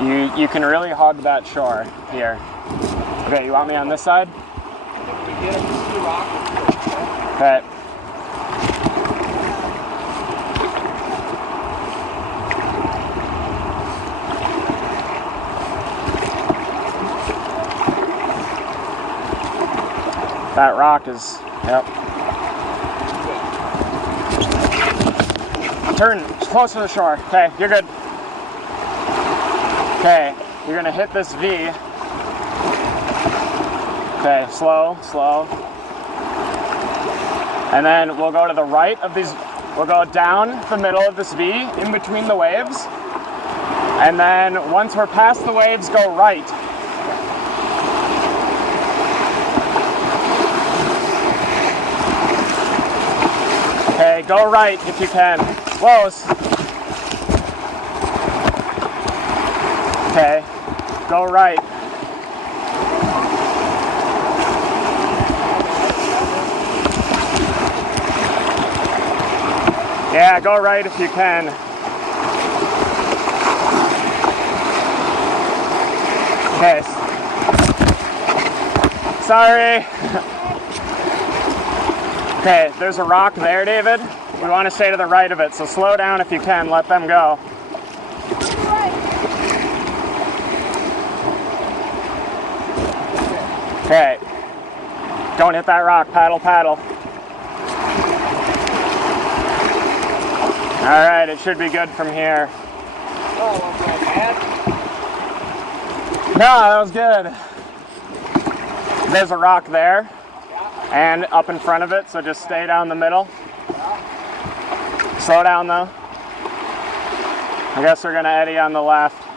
You can really hug that shore here. Okay, you want me on this side? Okay. That rock is, yep. Turn close to the shore. Okay, you're good. Okay, you're gonna hit this V. Okay, slow, slow. And then we'll go to the right of these, we'll go down the middle of this V in between the waves. And then once we're past the waves, go right. Okay, go right if you can. Close. Okay, go right. Yeah, go right if you can. Okay. Sorry. Okay, there's a rock there, David. We want to stay to the right of it, so slow down if you can. Let them go. Okay. Don't hit that rock. Paddle, paddle. All right, it should be good from here. No, that was good. There's a rock there and up in front of it, so just stay down the middle. Slow down though. I guess we're gonna eddy on the left.